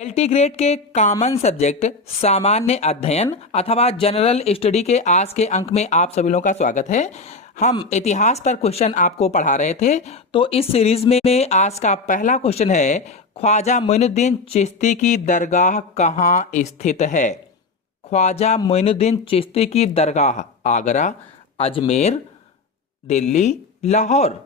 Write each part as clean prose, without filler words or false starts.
LT grade के common subject सामान्य अध्ययन अथवा जनरल स्टडी के आज के अंक में आप सभी लोगों का स्वागत है। हम इतिहास पर क्वेश्चन आपको पढ़ा रहे थे, तो इस सीरीज में आज का पहला क्वेश्चन है, ख्वाजा मोइनुद्दीन चिश्ती की दरगाह कहाँ स्थित है? ख्वाजा मोइनुद्दीन चिश्ती की दरगाह आगरा, अजमेर, दिल्ली, लाहौर,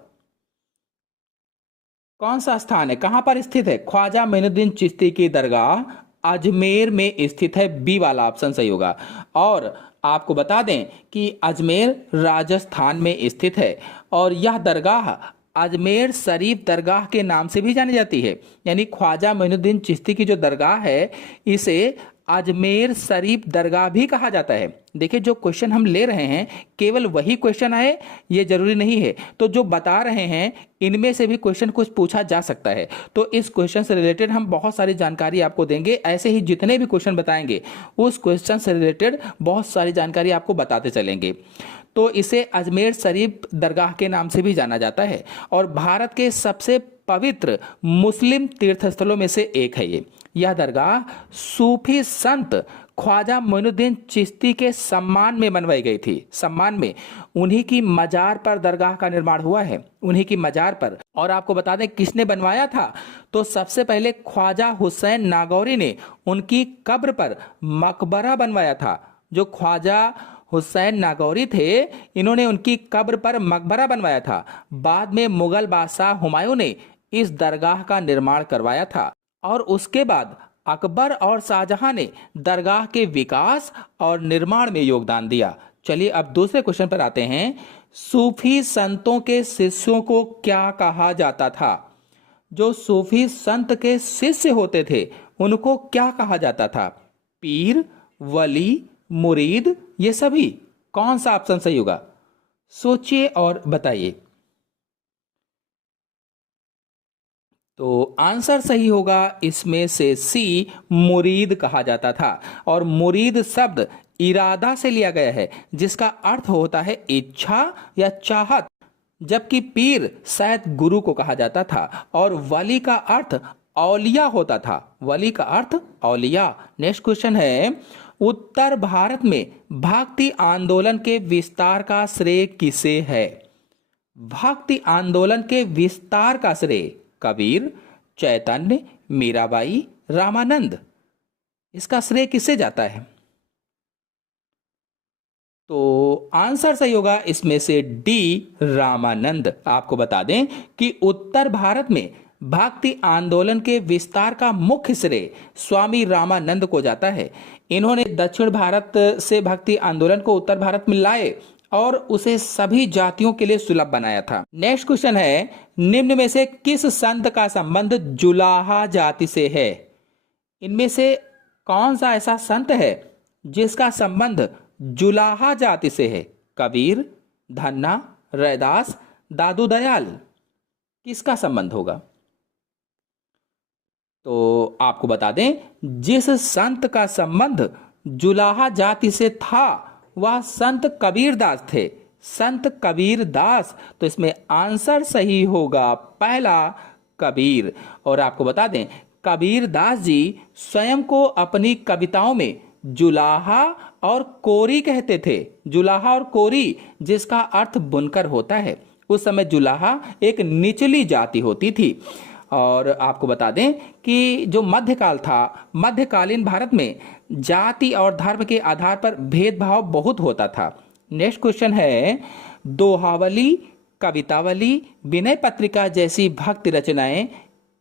कौन सा स्थान है, कहां पर स्थित है? ख्वाजा मोइनुद्दीन चिश्ती की दरगाह अजमेर में स्थित है। बी वाला ऑप्शन सही होगा। और आपको बता दें कि अजमेर राजस्थान में स्थित है और यह दरगाह अजमेर शरीफ दरगाह के नाम से भी जानी जाती है। यानी ख्वाजा मोइनुद्दीन चिश्ती की जो दरगाह है इसे अजमेर शरीफ दरगाह भी कहा जाता है। देखिए, जो क्वेश्चन हम ले रहे हैं केवल वही क्वेश्चन आए ये जरूरी नहीं है, तो जो बता रहे हैं इनमें से भी क्वेश्चन कुछ पूछा जा सकता है। तो इस क्वेश्चन से रिलेटेड हम बहुत सारी जानकारी आपको देंगे। ऐसे ही जितने भी क्वेश्चन बताएंगे उस क्वेश्चन से रिलेटेड बहुत सारी जानकारी आपको बताते चलेंगे। तो इसे अजमेर शरीफ दरगाह के नाम से भी जाना जाता है और भारत के सबसे पवित्र मुस्लिम तीर्थस्थलों में से एक है ये। यह दरगाह सूफी संत ख्वाजा मोइनुद्दीन चिश्ती के सम्मान में बनवाई गई थी। सम्मान में उन्हीं की मजार पर दरगाह का निर्माण हुआ है, उन्हीं की मजार पर। और आपको बता दें किसने बनवाया था, तो सबसे पहले ख्वाजा हुसैन नागौरी ने उनकी कब्र पर मकबरा बनवाया था। जो ख्वाजा हुसैन नागौरी थे इन्होंने उनकी कब्र पर मकबरा बनवाया था। बाद में मुगल बादशाह हुमायूं ने इस दरगाह का निर्माण करवाया था और उसके बाद अकबर और शाहजहां ने दरगाह के विकास और निर्माण में योगदान दिया। चलिए अब दूसरे क्वेश्चन पर आते हैं। सूफी संतों के शिष्यों को क्या कहा जाता था? जो सूफी संत के शिष्य होते थे उनको क्या कहा जाता था? पीर, वली, मुरीद, ये सभी? कौन सा ऑप्शन सही होगा? सोचिए और बताइए। तो आंसर सही होगा इसमें से सी, मुरीद कहा जाता था। और मुरीद शब्द इरादा से लिया गया है जिसका अर्थ होता है इच्छा या चाहत, जबकि पीर शायद गुरु को कहा जाता था और वली का अर्थ औलिया होता था। वली का अर्थ औलिया। नेक्स्ट क्वेश्चन है, उत्तर भारत में भक्ति आंदोलन के विस्तार का श्रेय किसे है? भक्ति आंदोलन के विस्तार का श्रेय कबीर, चैतन्य, मीराबाई, रामानंद, इसका श्रेय किसे जाता है? तो आंसर सही होगा इसमें से डी, रामानंद। आपको बता दें कि उत्तर भारत में भक्ति आंदोलन के विस्तार का मुख्य श्रेय स्वामी रामानंद को जाता है। इन्होंने दक्षिण भारत से भक्ति आंदोलन को उत्तर भारत में लाए और उसे सभी जातियों के लिए सुलभ बनाया था। नेक्स्ट क्वेश्चन है, निम्न में से किस संत का संबंध जुलाहा जाति से है? इनमें से कौन सा ऐसा संत है जिसका संबंध जुलाहा जाति से है? कबीर, धन्ना, रैदास, दादू दयाल, किसका संबंध होगा? तो आपको बता दें जिस संत का संबंध जुलाहा जाति से था वह संत कबीरदास थे। संत कबीरदास। तो इसमें आंसर सही होगा पहला, कबीर। और आपको बता दें कबीरदास जी स्वयं को अपनी कविताओं में जुलाहा और कोरी कहते थे। जुलाहा और कोरी जिसका अर्थ बुनकर होता है। उस समय जुलाहा एक निचली जाति होती थी। और आपको बता दें कि जो मध्यकाल था, मध्यकालीन भारत में जाति और धर्म के आधार पर भेदभाव बहुत होता था। नेक्स्ट क्वेश्चन है, दोहावली, कवितावली, विनय पत्रिका जैसी भक्ति रचनाएं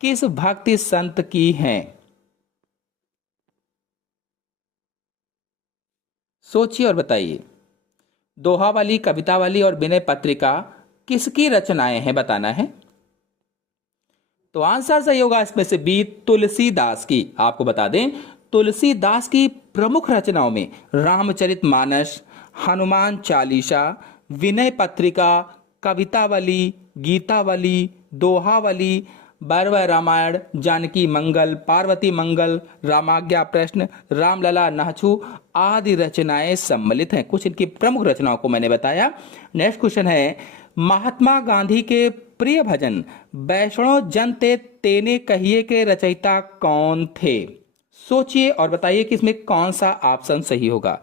किस भक्ति संत की हैं? सोचिए और बताइए। दोहावली, कवितावली और विनय पत्रिका किसकी रचनाएं हैं बताना है। तो आंसर सही होगा इसमें से बी, तुलसीदास की। आपको बता दें तुलसीदास की प्रमुख रचनाओं में रामचरितमानस, हनुमान चालीसा, विनय पत्रिका, कवितावली, गीतावली, दोहावली, बारहवां रामायण, जानकी मंगल, पार्वती मंगल, रामाज्ञा प्रश्न, रामलला नाहछू आदि रचनाएं सम्मिलित हैं। कुछ इनकी प्रमुख रचनाओं को मैंने बताया। नेक्स्ट क्वेश्चन है, महात्मा गांधी के प्रिय भजन वैष्णव जन ते तेने कहिए के रचयिता कौन थे? सोचिए और बताइए कि इसमें कौन सा ऑप्शन सही होगा।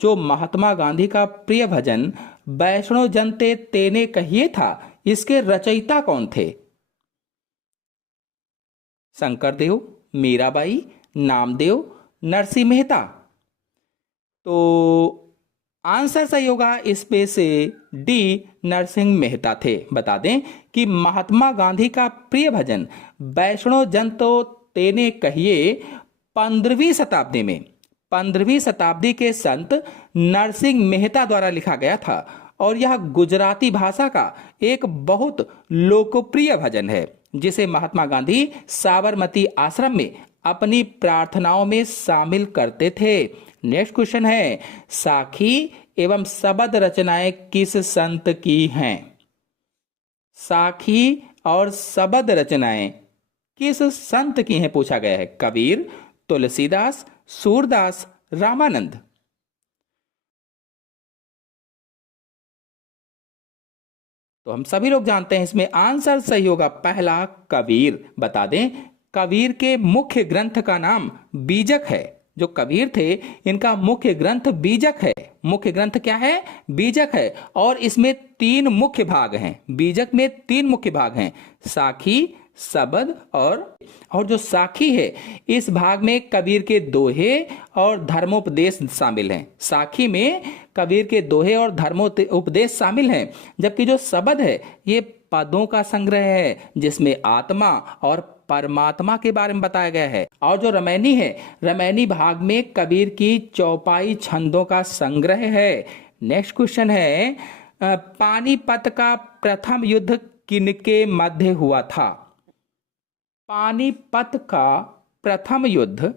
जो महात्मा गांधी का प्रिय भजन वैष्णो जन ते तेने कहिए था, इसके रचयिता कौन थे? शंकरदेव, मीराबाई, नामदेव, नरसिंह मेहता। तो आंसर सही होगा इसमें से डी, नरसिंह मेहता थे। बता दें कि महात्मा गांधी का प्रिय भजन वैष्णो जन तो तेने कहिए 15वीं शताब्दी में, 15वीं शताब्दी के संत नरसिंह मेहता द्वारा लिखा गया था और यह गुजराती भाषा का एक बहुत लोकप्रिय भजन है, जिसे महात्मा गांधी साबरमती आश्रम में अपनी प्रार्थनाओं में शामिल करते थे। नेक्स्ट क्वेश्चन है, साखी एवं शबद रचनाएं किस संत की हैं? साखी और शबद रचनाएं किस संत की हैं पूछा गया है। कबीर, तुलसीदास, सूरदास, रामानंद। तो हम सभी लोग जानते हैं इसमें आंसर सही होगा पहला, कबीर। बता दें कबीर के मुख्य ग्रंथ का नाम बीजक है। जो कबीर थे इनका मुख्य ग्रंथ बीजक है। मुख्य ग्रंथ क्या है? बीजक है। और इसमें 3 मुख्य भाग हैं। बीजक में 3 मुख्य भाग हैं, साखी, शबद और जो साखी है इस भाग में कबीर के दोहे और धर्मोपदेश शामिल हैं। साखी में कबीर के दोहे और धर्मोपदेश शामिल हैं, जबकि जो शबद है ये पदों का संग्रह है, जिसमें आत्मा और परमात्मा के बारे में बताया गया है। और जो रमैनी है, रमैनी भाग में कबीर की चौपाई छंदों का संग्रह है। नेक्स्ट क्वेश्चन है, पानीपत का प्रथम युद्ध किनके मध्य हुआ था? पानीपत का प्रथम युद्ध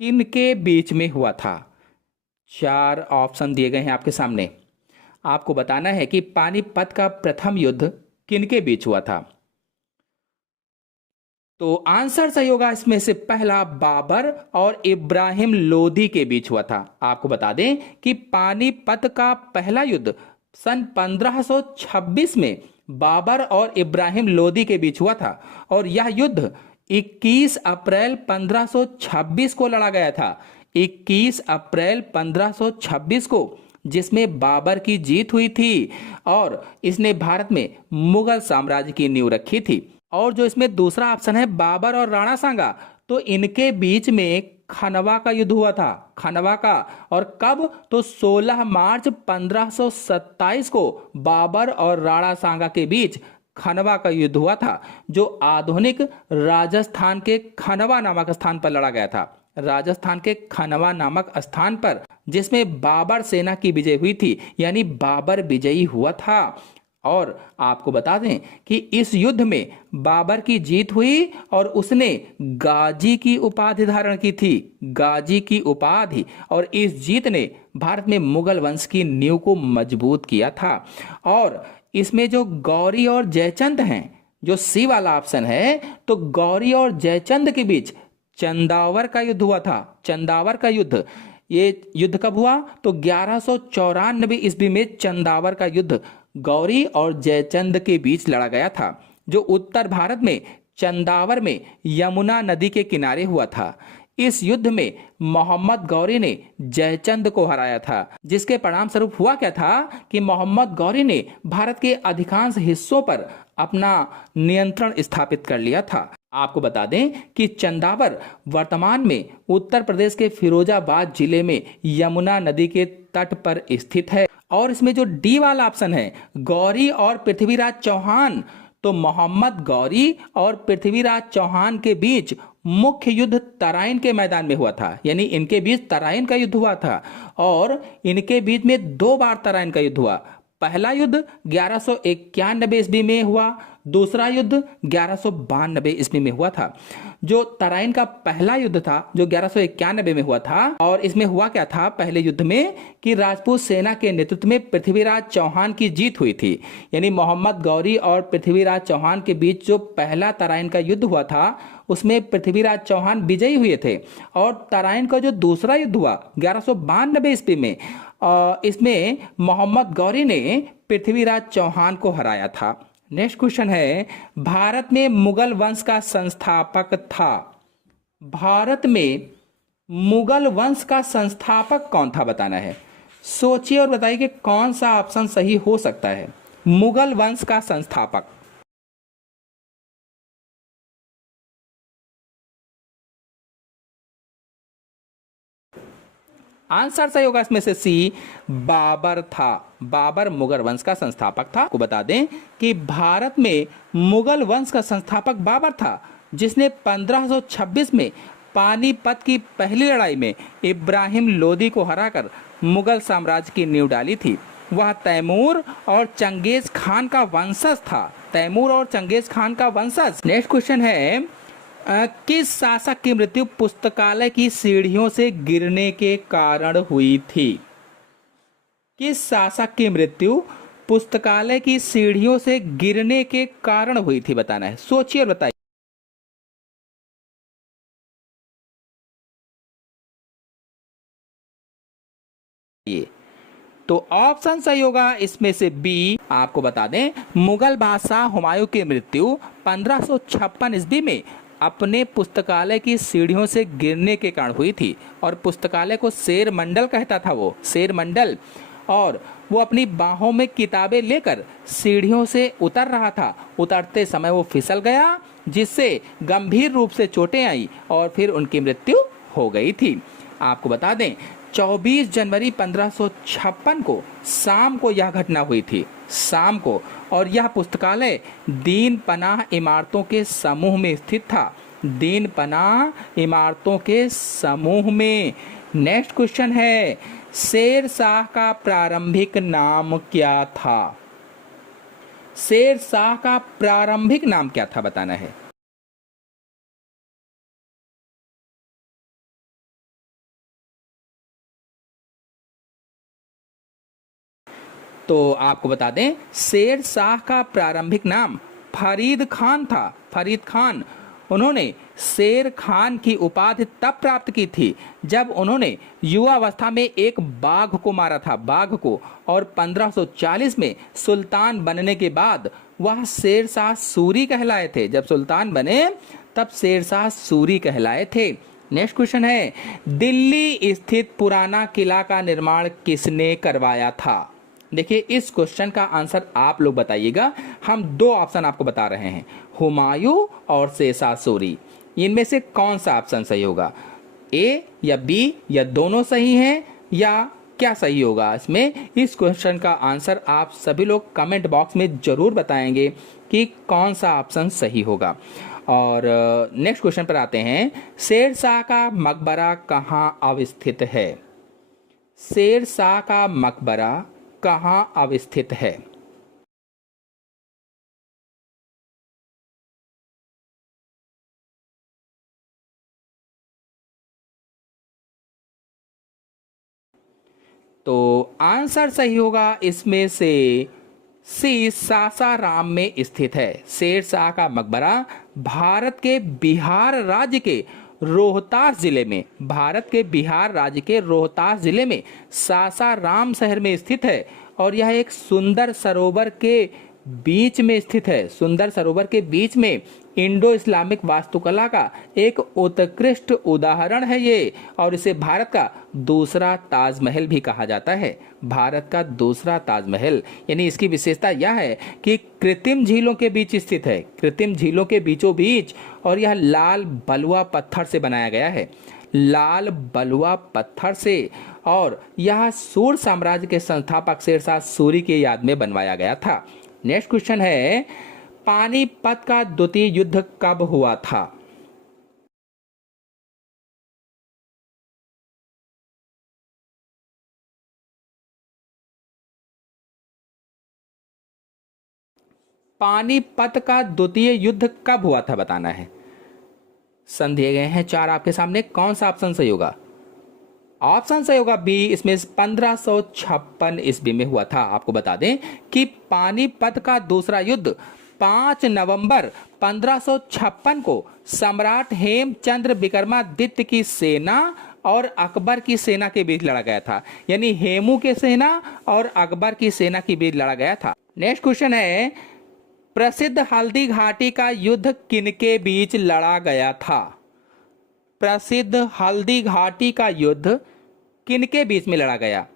किनके बीच में हुआ था? 4 ऑप्शन दिए गए हैं आपके सामने। आपको बताना है कि पानीपत का प्रथम युद्ध किनके बीच हुआ था। तो आंसर सही होगा इसमें से पहला, बाबर और इब्राहिम लोदी के बीच हुआ था। आपको बता दें कि पानीपत का पहला युद्ध सन 1526 में बाबर और इब्राहिम लोदी के बीच हुआ था और यह युद्ध 21 अप्रैल 1526 को लड़ा गया था। 21 अप्रैल 1526 को, जिसमें बाबर की जीत हुई थी और इसने भारत में मुगल साम्राज्य की नींव रखी थी। और जो इसमें दूसरा ऑप्शन है बाबर और राणा सांगा, तो इनके बीच में खनवा का युद्ध हुआ था। खनवा का, और कब? तो 16 मार्च 1527 को बाबर और राणा सांगा के बीच खनवा का युद्ध हुआ था, जो आधुनिक राजस्थान के खनवा नामक स्थान पर लड़ा गया था। राजस्थान के खनवा नामक स्थान पर, जिसमें बाबर सेना की विजय हुई थी, यानी बाबर विजयी हुआ था। और आपको बता दें कि इस युद्ध में बाबर की जीत हुई और उसने गाजी की उपाधि धारण की थी। गाजी की उपाधि। और इस जीत ने भारत में मुगल वंश की नींव को मजबूत किया था। और इसमें जो गौरी और जयचंद हैं, जो सी वाला ऑप्शन है, तो गौरी और जयचंद के बीच चंदावर का युद्ध हुआ था। चंदावर का युद्ध, ये युद्ध कब हुआ? तो 1194 ईस्वी में चंदावर का युद्ध गौरी और जयचंद के बीच लड़ा गया था, जो उत्तर भारत में चंदावर में यमुना नदी के किनारे हुआ था। इस युद्ध में मोहम्मद गौरी ने जयचंद को हराया था, जिसके परिणाम स्वरूप हुआ क्या था कि मोहम्मद गौरी ने भारत के अधिकांश हिस्सों पर अपना नियंत्रण स्थापित कर लिया था। आपको बता दें कि चंदावर वर्तमान में उत्तर प्रदेश के फिरोजाबाद जिले में यमुना नदी के तट पर स्थित है। और इसमें जो डी वाला ऑप्शन है, गौरी और पृथ्वीराज चौहान, तो मोहम्मद गौरी और पृथ्वीराज चौहान के बीच मुख्य युद्ध तराइन के मैदान में हुआ था। यानी इनके बीच तराइन का युद्ध हुआ था और इनके बीच में 2 बार तराइन का युद्ध हुआ। पहला युद्ध 1191 ईस्वी में हुआ, दूसरा युद्ध 1192 ईस्वी में हुआ था। जो तराइन का पहला युद्ध था, जो 1191 में हुआ था, और इसमें हुआ क्या था पहले युद्ध में कि राजपूत सेना के नेतृत्व में पृथ्वीराज चौहान की जीत हुई थी। यानी मोहम्मद गौरी और पृथ्वीराज चौहान के बीच जो पहला तराइन का युद्ध हुआ था, उसमें पृथ्वीराज चौहान विजयी हुए थे। और तराइन का जो दूसरा युद्ध हुआ 1192 ईस्वी में, इसमें मोहम्मद गौरी ने पृथ्वीराज चौहान को हराया था। नेक्स्ट क्वेश्चन है, भारत में मुगल वंश का संस्थापक था? भारत में मुगल वंश का संस्थापक कौन था बताना है। सोचिए और बताइए कि कौन सा ऑप्शन सही हो सकता है। मुगल वंश का संस्थापक। आंसर सही होगा इसमें से सी, बाबर था। बाबर मुगल वंश का संस्थापक था। को बता दें कि भारत में मुगल वंश का संस्थापक बाबर था, जिसने 1526 में पानीपत की पहली लड़ाई में इब्राहिम लोदी को हराकर मुगल साम्राज्य की नींव डाली थी। वह तैमूर और चंगेज खान का वंशज था। तैमूर और चंगेज खान का वंशज। नेक्स्ट क्वेश्चन है, किस शासक की मृत्यु पुस्तकालय की सीढ़ियों से गिरने के कारण हुई थी। किस शासक की मृत्यु पुस्तकालय की सीढ़ियों से गिरने के कारण हुई थी बताना है। सोचिए और बताइए। तो ऑप्शन सही होगा इसमें से बी। आपको बता दें, मुगल बादशाह हुमायूं की मृत्यु 1556 ईस्वी में अपने पुस्तकालय की सीढ़ियों से गिरने के कारण हुई थी। और पुस्तकालय को शेर मंडल कहता था, वो शेर मंडल। और वो अपनी बाहों में किताबें लेकर सीढ़ियों से उतर रहा था। उतरते समय वो फिसल गया, जिससे गंभीर रूप से चोटें आई और फिर उनकी मृत्यु हो गई थी। आपको बता दें, 24 जनवरी 1556 को शाम को यह घटना हुई थी, शाम को। और यह पुस्तकालय दीन पनाह इमारतों के समूह में स्थित था। दीन पनाह इमारतों के समूह में। नेक्स्ट क्वेश्चन है, शेर शाह का प्रारंभिक नाम क्या था। शेर शाह का प्रारंभिक नाम क्या था बताना है। तो आपको बता दें, शेर शाह का प्रारंभिक नाम फरीद खान था। फरीद खान। उन्होंने शेर खान की उपाधि तब प्राप्त की थी जब उन्होंने युवावस्था में एक बाघ को मारा था, बाघ को। और 1540 में सुल्तान बनने के बाद वह शेर शाह सूरी कहलाए थे। जब सुल्तान बने तब शेर शाह सूरी कहलाए थे। नेक्स्ट क्वेश्चन है, दिल्ली स्थित पुराना किला का निर्माण किसने करवाया था। देखिए, इस क्वेश्चन का आंसर आप लोग बताइएगा। हम दो ऑप्शन आपको बता रहे हैं, हुमायूं और शेरशाह सूरी। इनमें से कौन सा ऑप्शन सही होगा, ए या बी, या दोनों सही हैं, या क्या सही होगा इसमें। इस क्वेश्चन का आंसर आप सभी लोग कमेंट बॉक्स में जरूर बताएंगे कि कौन सा ऑप्शन सही होगा। और नेक्स्ट क्वेश्चन पर आते हैं, शेरशाह का मकबरा कहाँ अवस्थित है। शेरशाह का मकबरा कहाँ अवस्थित है। तो आंसर सही होगा इसमें से सी, सासाराम में स्थित है। शेरशाह का मकबरा भारत के बिहार राज्य के रोहतास जिले में, भारत के बिहार राज्य के रोहतास जिले में सासाराम शहर में स्थित है। और यह एक सुंदर सरोवर के बीच में स्थित है। सुंदर सरोवर के बीच में इंडो इस्लामिक वास्तुकला का एक उत्कृष्ट उदाहरण है ये। और इसे भारत का दूसरा ताजमहल भी कहा जाता है। भारत का दूसरा ताजमहल, यानी इसकी विशेषता यह है कि कृत्रिम झीलों के बीच स्थित है, कृत्रिम झीलों के बीचों बीच। और यह लाल बलुआ पत्थर से बनाया गया है, लाल बलुआ पत्थर से। और यह सूर साम्राज्य के संस्थापक शेरशाह सूरी की याद में बनवाया गया था। नेक्स्ट क्वेश्चन है, पानीपत का द्वितीय युद्ध कब हुआ था। पानीपत का द्वितीय युद्ध कब हुआ था बताना है। सन दिए गए हैं चार आपके सामने, कौन सा ऑप्शन सही होगा। ऑप्शन सही होगा बी, इसमें 1556 ईस्वी में हुआ था। आपको बता दें कि पानीपत का दूसरा युद्ध 5 नवंबर 1556 को सम्राट हेमचंद्र विक्रमादित्य की सेना और अकबर की सेना के बीच लड़ा गया था। यानी हेमू के सेना और अकबर की सेना के बीच लड़ा गया था। नेक्स्ट क्वेश्चन है, प्रसिद्ध हल्दी घाटी का युद्ध किनके बीच लड़ा गया था। प्रसिद्ध हल्दी घाटी का युद्ध किनके बीच में लड़ा गया?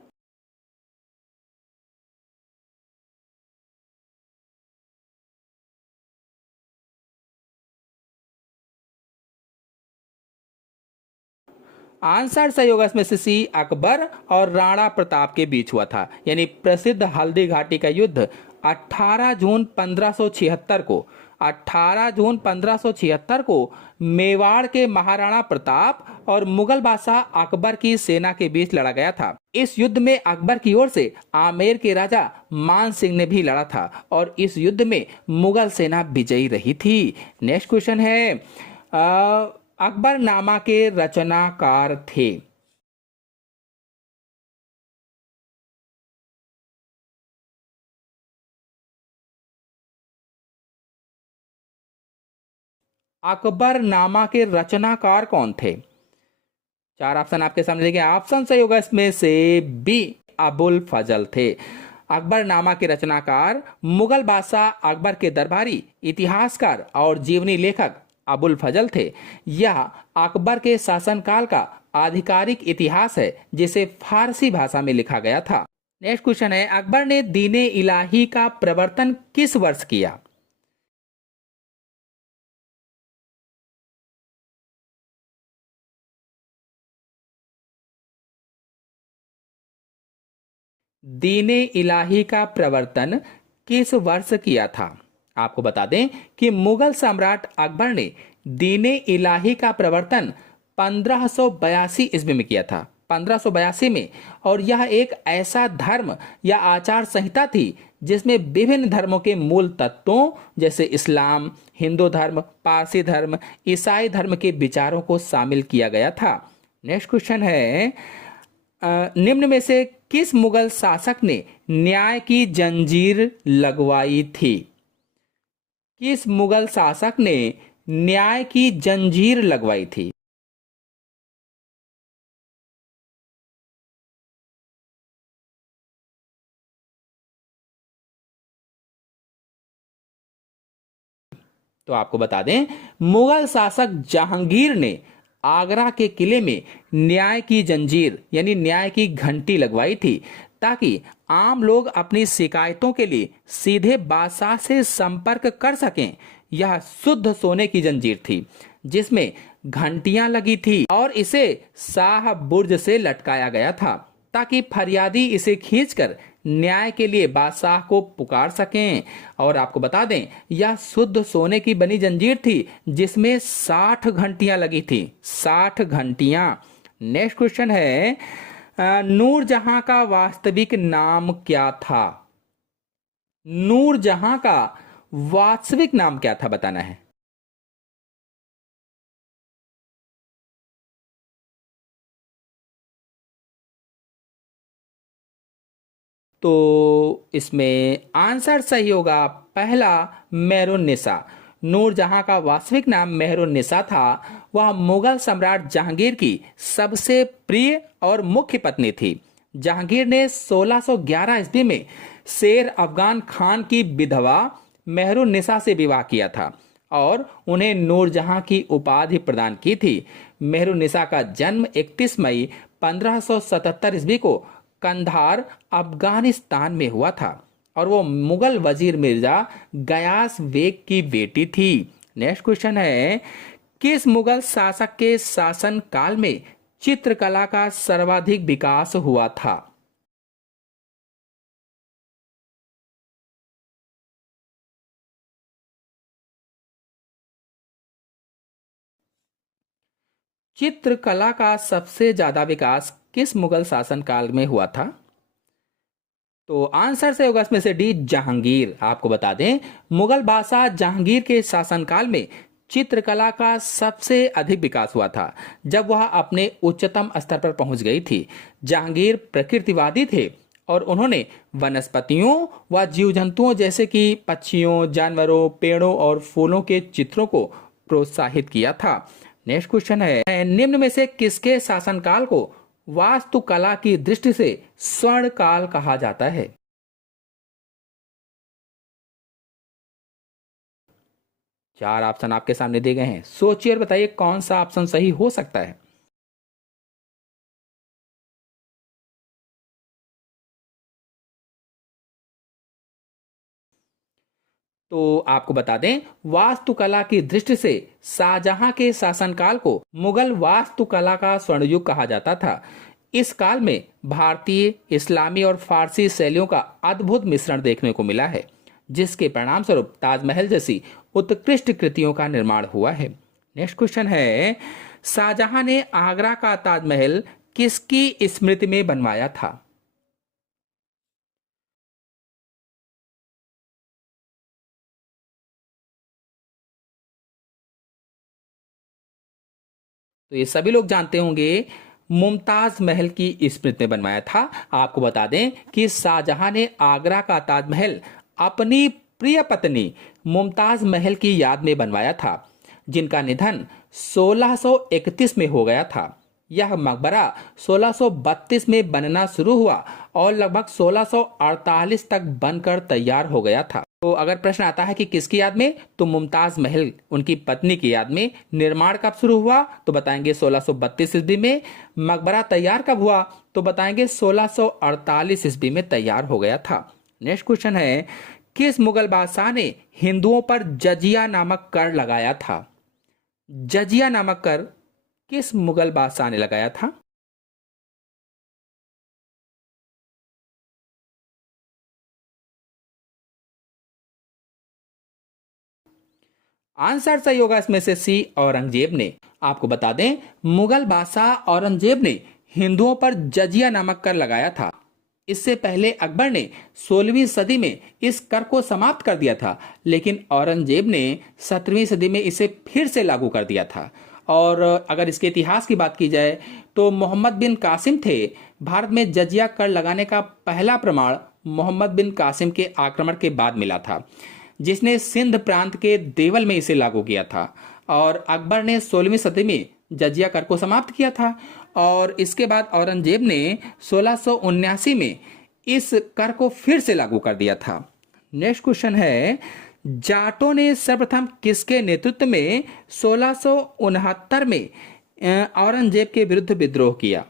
आंसर सही होगा इसमें से सी, अकबर और राणा प्रताप के बीच हुआ था। यानी प्रसिद्ध हल्दी घाटी का युद्ध 18 जून 1576 को 18 जून 1576 को मेवाड़ के महाराणा प्रताप और मुगल बादशाह अकबर की सेना के बीच लड़ा गया था। इस युद्ध में अकबर की ओर से आमेर के राजा मान सिंह ने भी लड़ा था और इस युद्ध में मुगल सेना विजयी रही थी। नेक्स्ट क्वेश्चन है, अकबरनामा के रचनाकार थे? अकबरनामा के रचनाकार कौन थे? चार ऑप्शन आपके सामने देखिए। ऑप्शन सही होगा इसमें से बी, अबुल फजल थे। अकबरनामा के रचनाकार मुगल बादशाह अकबर के दरबारी इतिहासकार और जीवनी लेखक अबुल फजल थे। यह अकबर के शासनकाल का आधिकारिक इतिहास है जिसे फारसी भाषा में लिखा गया था। नेक्स्ट क्वेश्चन है, अकबर ने दीने इलाही का प्रवर्तन किस वर्ष किया? दीने इलाही का प्रवर्तन किस वर्ष किया था? आपको बता दें कि मुगल सम्राट अकबर ने दीने इलाही का प्रवर्तन 1582 ईस्वी में किया था, 1582 में। और यह एक ऐसा धर्म या आचार संहिता थी जिसमें विभिन्न धर्मों के मूल तत्वों जैसे इस्लाम, हिंदू धर्म, पारसी धर्म, ईसाई धर्म के विचारों को शामिल किया गया था। नेक्स्ट क्वेश्चन है, निम्न में से किस मुगल शासक ने न्याय की जंजीर लगवाई थी? किस मुगल शासक ने न्याय की जंजीर लगवाई थी? तो आपको बता दें, मुगल शासक जहांगीर ने आगरा के किले में न्याय की जंजीर यानी न्याय की घंटी लगवाई थी ताकि आम लोग अपनी शिकायतों के लिए सीधे बादशाह से संपर्क कर सकें। यह शुद्ध सोने की जंजीर थी जिसमें घंटियां लगी थी और इसे शाह बुर्ज से लटकाया गया था ताकि फरियादी इसे खींचकर न्याय के लिए बादशाह को पुकार सकें। और आपको बता दें, यह शुद्ध सोने की बनी जंजीर थी जिसमें 60 घंटियां लगी थी, 60 घंटियां। नेक्स्ट क्वेश्चन है, नूरजहां का वास्तविक नाम क्या था? नूरजहां का वास्तविक नाम क्या था बताना है। तो इसमें आंसर सही होगा पहला, मेहरुन्निसा। नूरजहां का वास्तविक नाम मेहरुन्निसा था। वह मुगल सम्राट जहांगीर की सबसे प्रिय और मुख्य पत्नी थी। जहांगीर ने 1611 ईस्वी में शेर अफगान खान की विधवा मेहरुन्निसा से विवाह किया था और उन्हें नूरजहां की उपाधि प्रदान की थी। मेहरुन्निसा का जन्म 31 मई 1577 ईस्वी को कंधार अफगानिस्तान में हुआ था और वो मुगल वजीर मिर्जा गयास बेग की बेटी थी। नेक्स्ट क्वेश्चन है, किस मुगल शासक के शासन काल में चित्रकला का सर्वाधिक विकास हुआ था? चित्रकला का सबसे ज्यादा विकास किस मुगल शासन काल में हुआ था? तो आंसर से होगा इसमें से डी, जहांगीर। आपको बता दें, मुगल बादशाह जहांगीर के शासनकाल में चित्रकला का सबसे अधिक विकास हुआ था जब वह अपने उच्चतम स्तर पर पहुंच गई थी। जहांगीर प्रकृतिवादी थे और उन्होंने वनस्पतियों व जीव जंतुओं जैसे कि पक्षियों, जानवरों, पेड़ों और फूलों के चित्रों को प्रोत्साहित किया था। नेक्स्ट क्वेश्चन है, निम्न में से किसके शासनकाल को वास्तुकला की दृष्टि से स्वर्ण काल कहा जाता है? 4 ऑप्शन आपके सामने दिए गए हैं, सोचिए और बताइए कौन सा ऑप्शन सही हो सकता है। तो आपको बता दें, वास्तुकला की दृष्टि से शाहजहां के शासनकाल को मुगल वास्तुकला का स्वर्णयुग कहा जाता था। इस काल में भारतीय, इस्लामी और फारसी शैलियों का अद्भुत मिश्रण देखने को मिला है, जिसके परिणाम स्वरूप ताजमहल जैसी उत्कृष्ट कृतियों का निर्माण हुआ है। नेक्स्ट क्वेश्चन है, शाहजहां ने आगरा का ताजमहल किसकी स्मृति में बनवाया था? तो ये सभी लोग जानते होंगे, मुमताज महल की स्मृति में बनवाया था। आपको बता दें कि शाहजहां ने आगरा का ताजमहल अपनी प्रिय पत्नी मुमताज महल की याद में बनवाया था, जिनका निधन 1631 में हो गया था। यह मकबरा 1632 में बनना शुरू हुआ और लगभग 1648 तक बनकर तैयार हो गया था। तो अगर प्रश्न आता है कि किसकी याद में, तो मुमताज महल उनकी पत्नी की याद में। निर्माण कब शुरू हुआ, तो बताएंगे 1632 ईस्वी में। मकबरा तैयार कब हुआ, तो बताएंगे 1648 ईस्वी में तैयार हो गया था। नेक्स्ट क्वेश्चन है, किस मुगल बादशाह ने हिंदुओं पर जजिया नामक कर लगाया था? जजिया नामक कर किस मुगल बादशाह ने लगाया था? आंसर सही होगा इसमें से सी, औरंगजेब ने। आपको बता दें, मुगल बादशाह औरंगजेब ने हिंदुओं पर जजिया नामक कर लगाया था। इससे पहले अकबर ने 16वीं सदी में इस कर को समाप्त कर दिया था, लेकिन औरंगजेब ने 17वीं सदी में इसे फिर से लागू कर दिया था। और अगर इसके इतिहास की बात की जाए, तो मोहम्मद बिन कासिम थे। भारत में जजिया कर लगाने का पहला प्रमाण मोहम्मद बिन कासिम के आक्रमण के बाद मिला था, जिसने सिंध प्रांत के देवल में इसे लागू किया था। और अकबर ने 16वीं सदी में जजिया कर को समाप्त किया था, और इसके बाद औरंगजेब ने 1679 में इस कर को फिर से लागू कर दिया था। नेक्स्ट क्वेश्चन है, जाटों ने सर्वप्रथम किसके नेतृत्व में 1669 में औरंगजेब के विरुद्ध विद्रोह किया?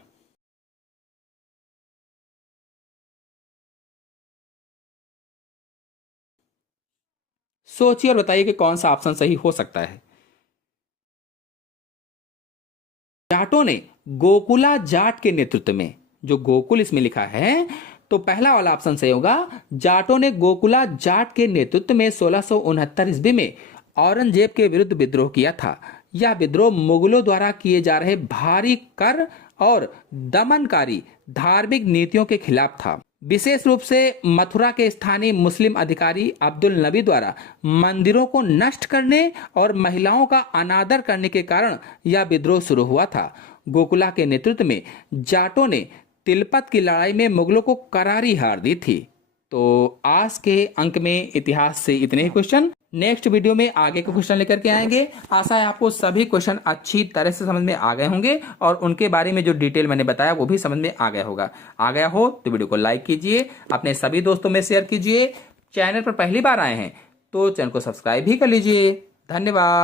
सोचिए और बताइए कि कौन सा ऑप्शन सही हो सकता है। जाटों ने गोकुला जाट के नेतृत्व में, जो गोकुल इसमें लिखा है, तो पहला वाला ऑप्शन सही होगा। जाटों ने गोकुला जाट के नेतृत्व में 1669 ईस्वी में औरंगजेब के विरुद्ध विद्रोह किया था। यह विद्रोह मुगलों द्वारा किए जा रहे भारी कर और दमनकारी धार्मिक नीतियों के खिलाफ था। विशेष रूप से मथुरा के स्थानीय मुस्लिम अधिकारी अब्दुल नबी द्वारा मंदिरों को नष्ट करने और महिलाओं का अनादर करने के कारण यह विद्रोह शुरू हुआ था। गोकुला के नेतृत्व में जाटों ने तिलपत की लड़ाई में मुगलों को करारी हार दी थी। तो आज के अंक में इतिहास से इतने ही क्वेश्चन। नेक्स्ट वीडियो में आगे के क्वेश्चन लेकर के आएंगे। आशा है आपको सभी क्वेश्चन अच्छी तरह से समझ में आ गए होंगे, और उनके बारे में जो डिटेल मैंने बताया वो भी समझ में आ गया होगा। आ गया हो तो वीडियो को लाइक कीजिए, अपने सभी दोस्तों में शेयर कीजिए। चैनल पर पहली बार आए हैं तो चैनल को सब्सक्राइब भी कर लीजिए। धन्यवाद।